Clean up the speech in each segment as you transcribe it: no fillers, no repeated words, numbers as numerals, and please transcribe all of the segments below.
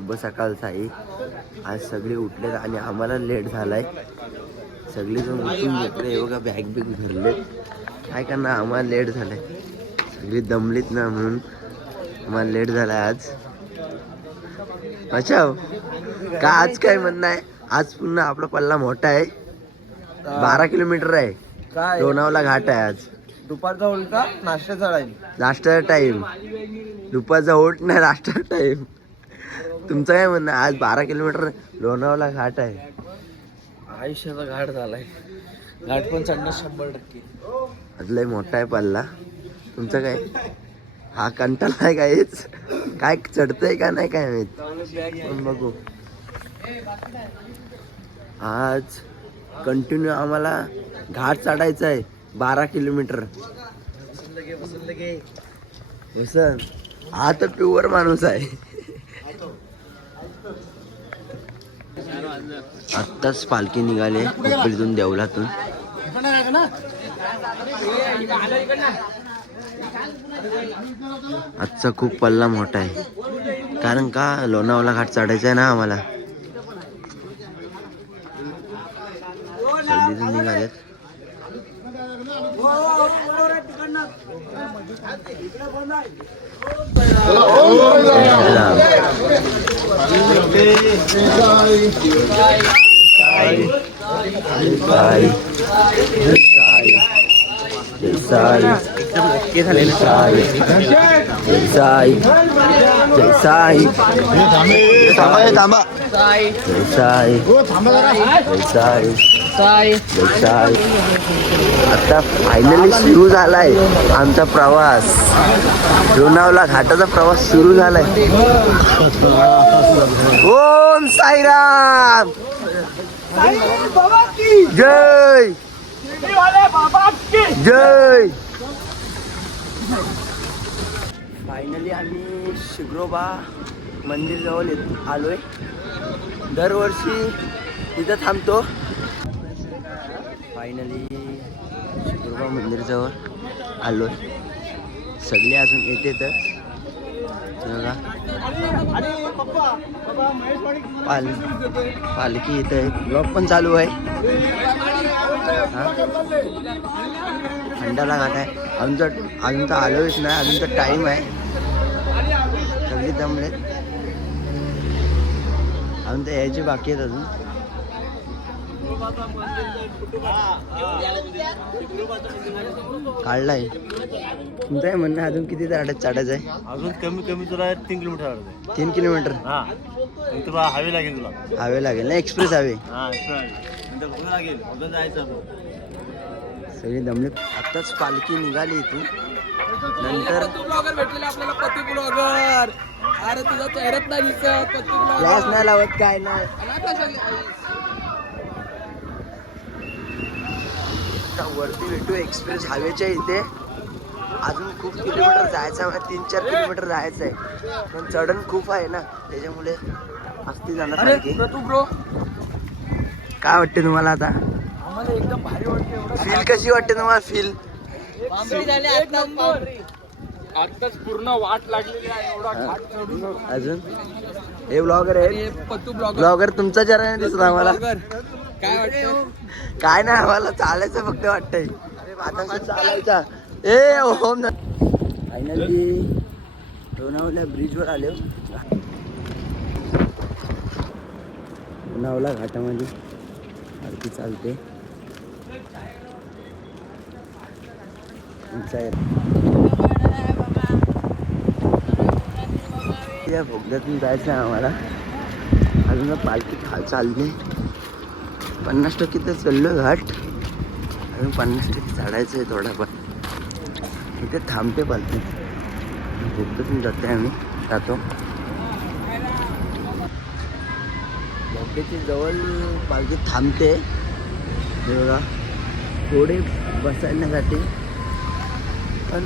शुभ सकाळ साई. आज सगळे उठलेत आणि आम्हाला लेट झालाय. सगळेजण उठून झोपले बघा, बॅग बिग भरले. काय करणार, आम्हाला लेट झालाय. सगळी दमलीत ना म्हणून आम्हाला लेट झालाय आज. अच्छा का आज काय म्हणणं आहे? आज पुन्हा आपला पल्ला मोठा आहे, 12 किलोमीटर आहे. काय लोणावळा घाट आहे आज. दुपारचा होईल का नाश्त्याचा राहील? नाश्त्याचा टाइम. दुपारचा होट नाही, नाश्त्याचा टाइम. तुमचं काय म्हणणं? आज 12 किलोमीटर लोणावळा घाट आहे. आयुष्याचा घाट झालाय. घाट पण चढणं 100%. आज लय मोठा आहे पल्ला. तुमचं काय? हा कंटाळा आहे काहीच, काय चढतंय का नाही काय माहित, पण बघू. आज कंटिन्यू आम्हाला घाट चढायचा आहे 12 किलोमीटर. हा तर प्युअर माणूस आहे. आत्ताच पालखी निघाली हुपरीतून, देवलातून. आजचा खूप पल्ला मोठा आहे, कारण का लोणावळा घाट चढायचा आहे ना आम्हाला. सगळीजण निघालेत. आता फायनली सुरू झालाय आमचा प्रवास. लोणावळा घाटाचा प्रवास सुरू झालाय. ओम साईराम, जय जय. फायनली आम्ही शिग्रोबा मंदिर जवळ आलोय. दरवर्षी तिथं थांबतो. फायनली शिग्रोबा मंदिर जवळ आलोय. सगळे अजून येतेतच. पालखी इथे ब्लॉग पण चालू आहे. खंडाला घाट आहे. अजून तर आलोच नाही, अजून तर टाइम आहे. सगळी दमले, अजून तर यायची बाकी आहेत. अजून काढलाय. तुमचं काय म्हणणं? अजून किती चढायचं आहे? अजून कमी तुला 3 किलोमीटर. 3 किलोमीटर तुला हवे लागेल. तुला हवे लागेल ना, एक्सप्रेस हवे. सगळी दमले. आताच पालखी निघाली इथून. नंतर ब्लॉगर भेटलेला आपल्याला, पती ब्लॉगर. अरे तुझा चेहराच नाही दिसत. पती ब्लॉगर क्लास नाही लावत, काय नाही. वरती भेटू एक्सप्रेस हायवेच्या इथे. अजून खूप किलोमीटर जायचं आहे, 3-4 किलोमीटर जायचं आहे. पण चढण खूप आहे ना, त्याच्यामुळे असती जाणार पालखी. ब्रो, काय वाटते तुम्हाला आता? आम्हाला एकदम भारी वाटते. फील कशी वाटते तुम्हाला? फील आताच पूर्ण वाट लागलेली आहे. एवढा घाट चढून अजून हे ब्लॉगर आहे. पत्तू ब्लॉगर. ब्लॉगर तुमचा चेहरा नाही दिसत आम्हाला. काय वाटतं? काय नाही, आम्हाला चालायचं फक्त वाटतंय. आता चालायचा. ए ओम. फायनली लोणावळा ब्रिजवर आलो. लोणावळा घाटामध्ये आरती चालते. या बोगद्यातून जायचं आहे आम्हाला. अजून पालखी चालली. 50% तर चाललो घाट. अजून 50% चढायचं आहे थोडाफार. इथे थांबते पालखी. बोगद्यातून जाते, आम्ही जातो. बोगद्याची जवळ पालखी थांबते. हे बघा, थोडे बसण्यासाठी. पण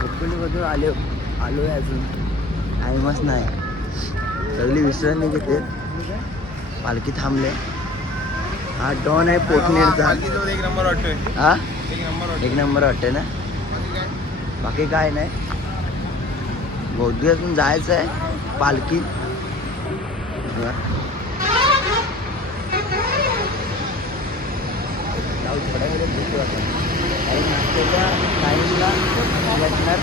कोकणीमधून आलोय अजून टाइमच नाही. सगळी विश्रांती घेते. पालखी थांबले. हा डॉन आहे पोटनेरचा. एक नंबर वाटतोय. हा एक नंबर वाटतोय ना. बाकी काय नाही. बौद्धितून जायचं आहे पालखी. जाऊ थोड्या वेळेत भेटू आता. नाश्त्याच्या टाईमला भेटणार.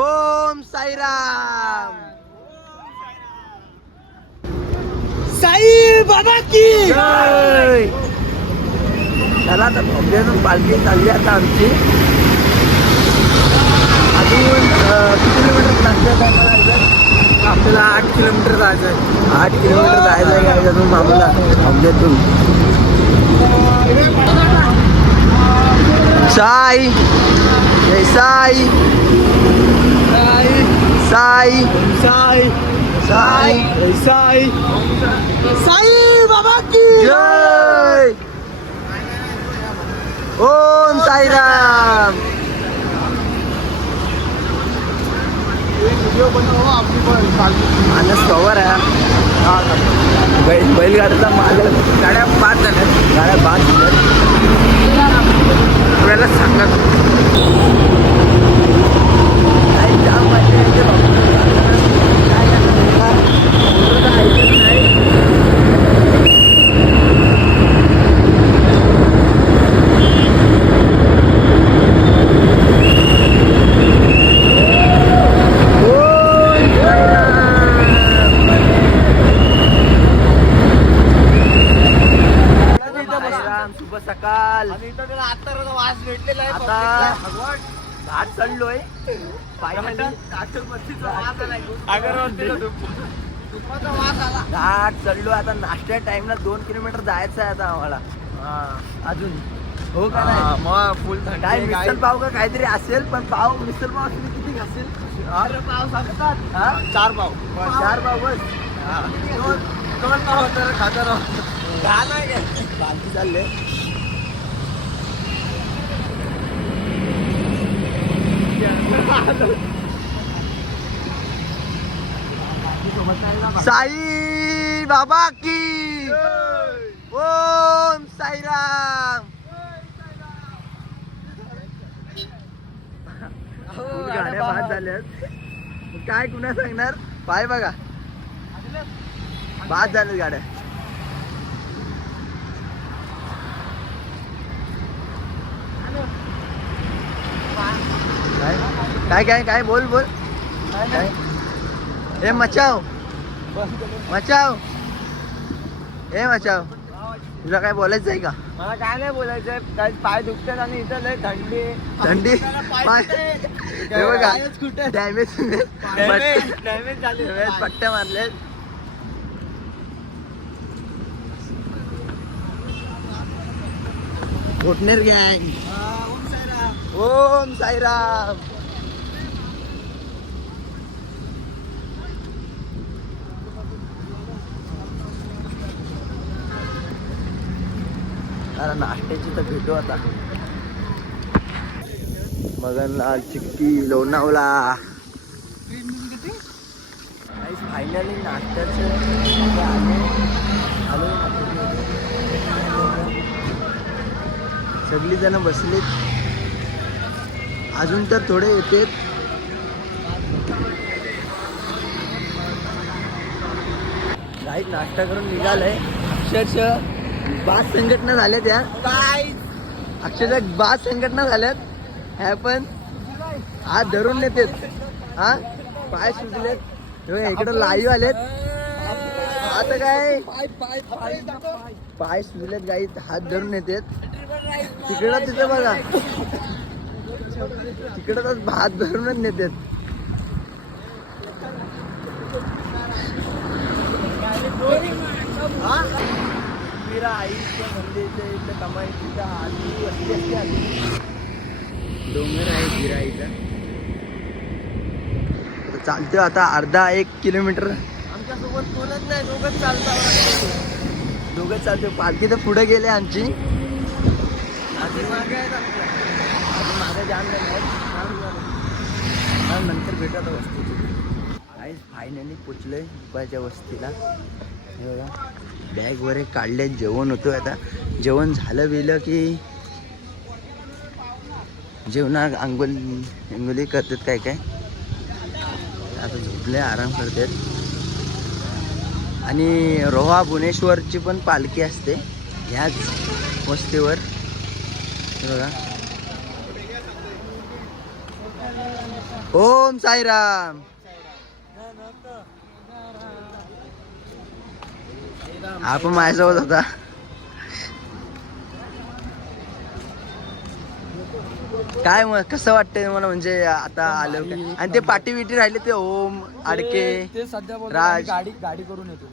ओम साईराम. साई बाबा की जय. चला आता भव्यातून पालखी चालली आता आमची. अजून किती किलोमीटर नाश्त्या टायमाला जायचं? आपल्याला 8 किलोमीटर जायचं आहे. 8 किलोमीटर जायचं आहे काय अजून मामूला भव्यातून. साई जय साई साई साई साई साई साई बाबा की जय. ओम साईराम. व्हिडिओ बनवा आपली मानस कवर आहे. बैलगाडीचा मालक. गाड्या 5 झाल्या. गाड्या 5 झाल्या. आपल्याला सांगा काही जाम मजा येते बाबा. काय ऐकत नाही. शुभ सकाळ. आणि इथं त्याला आता वास भेटलेला आहे. आता घाट चढलोय तुपाचा वास आला. घाट चढलो. आता नाश्त्या टाइमला 2 किलोमीटर जायचं आहे आता आम्हाला अजून. हो का नाही? मग फुल थंडी काय आहे, मिसल पाव का काहीतरी असेल. पण पाव मिसल पाव असले किती घासेल? अरे पाव सांगतात हा? 4 पाव. 4 पाव बस. दोन पाव तर खातं राहू. बाकी चालले. साई बाबा की ओम साईराम. गाड्या बाद झाल्यात. काय कुणा सांगणार? पाय बघा बाद झाल्यात गाड्या. काय काय काय बोल बोल. काय हे मचाव मचाव. हे मचाव तुला काय बोलायचं आहे का? मला काय नाही बोलायचंय. काय पाय दुखतात आणि इथं लय थंडी. थंडी पाय हे बघा डॅमेज डॅमेज झाले. पट्ट्या मारलेत. कोटनेर गँग. ओम साईराम. अरे नाश्त्याची तर भेटू आता. मगनलाल चिक्की लोणावळा. फायनली नाश्त्याचं आलो. सगळी जण बसलेत. अजून तर थोडे येतेत. गाईत नाश्ता करून निघालंय. अक्षरशः 5 संघटना झाल्यात या. काय अक्षरशः 5 संघटना झाल्यात. ह्या पण हात धरून नेतेत. हा पाय सुटलेत. इकडं लाईव्ह आलेत. आता काय पाय सुटलेत. गाईत हात धरून नेतेत. तिकडं तिथं बघा तिकडं तर हात धरूनच नेतेत. आईच्या मंदिरच्या इथं कमाईचा आधी वस्ती असते. आधी डोंगर आहे गिराईचा. चालते आता अर्धा 1 किलोमीटर. आमच्यासोबत कोणच नाही. दोघंच चालतो. दोघंच चालते. पालखी तर पुढे गेले आमची. आधी मागे आहेत आपल्या. अजून मागे जाम नाही. नंतर भेटू आता वस्तीची. काहीच फायनली पोचलोय दुपारच्या वस्तीला. हे बघा बॅग वगैरे काढले. जेवण होतं आता. जेवण झालं बिलं की जेवणात अंगोली करतात काय काय. आता झोपले आराम करतात. आणि रोहा भुवनेश्वरची पण पालखी असते ह्याच वस्तीवर. हे बघा. ओम साईराम. हा पण माझ्यासोबत होता. काय मग कसं वाटतंय मला म्हणजे आता आलं काय. आणि ते पाटी विटी राहिले ते ओम आडके ते सध्या राज. गाडी करून येतो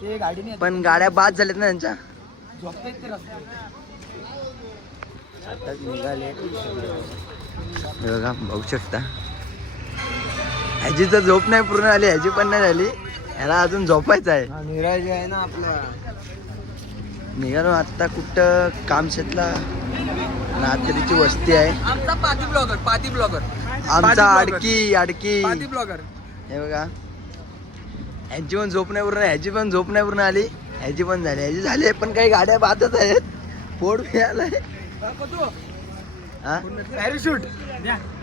ते गाडीने पण गाड्या बाद झाल्यात ना त्यांच्या. झोपतात ते रस्ते. आता निघाले. हे बघा बघू शकता. ह्याची तर झोप नाही पूर्ण झाली. ह्याची पण नाही झाली. ह्याला अजून झोपायचं आहे. निराज आहे ना आपला. निघालो आता कुठं कामशेतला नात्रीची वस्ती आहे. आमचा पाती ब्लॉगर आमचा आडकी पाती ब्लॉगर. हे बघा. ह्याची पण झोप नाही पूर्ण. ह्याची पण झोप नाही पूर्ण आली. ह्याची पण झाली. ह्याची झाली पण काही गाड्या बातच आहेत. पोट मिळालाय. पॅराशूट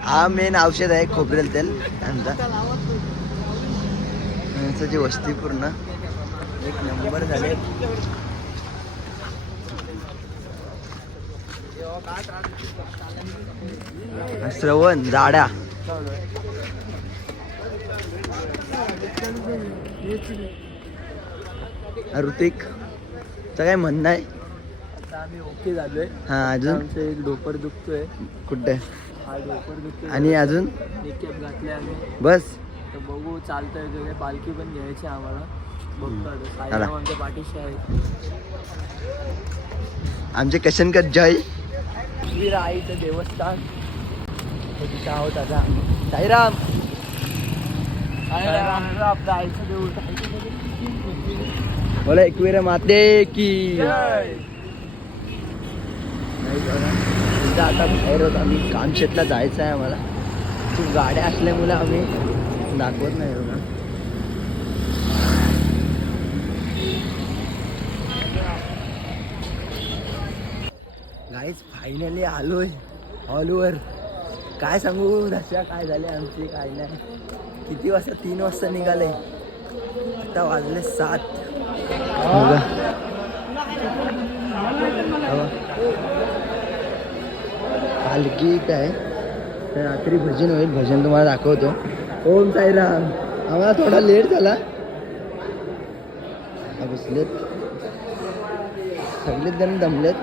हा मेन औषध आहे खोबरेल तेल त्यांची वस्ती पूर्ण एक नंबर झाले. श्रवण जाड्या ऋतिक तर काय म्हणणं आहे. आता आम्ही ओके झालोय. हा अजून आमचं एक डोपर दुखतोय. कुठे हा डोपर दुखतोय. आणि अजून एक कॅप घातले आम्ही. बस तर बघू चालतंय तुझे. पालखी पण घ्यायची आम्हाला. बघतो आता. चला. साईराम आमच्या पाठीशी आहे. आमचे कशनकर जय वीर आईचं देवस्थान तिथं आहोत आता. साईराम आपलं आईचं देवस्थान. बोला एकवीर माते की आता बाहेर होत आम्ही. कामशेतला जायचं आहे आम्हाला. खूप गाड्या असल्यामुळे आम्ही दाखवत नाही बघा. गाईज फायनली आलोय हॉलवर. काय सांगू दशा काय झाले आमची काय नाही. किती वाजता 3 वाजता निघाले. आता वाजले 7. पालखी इथं आहे. तर रात्री भजन होईल. भजन तुम्हाला दाखवतो. ओम साईराम. आम्हाला थोडा लेट झाला. बसलेत सगळेच जण दमलेत.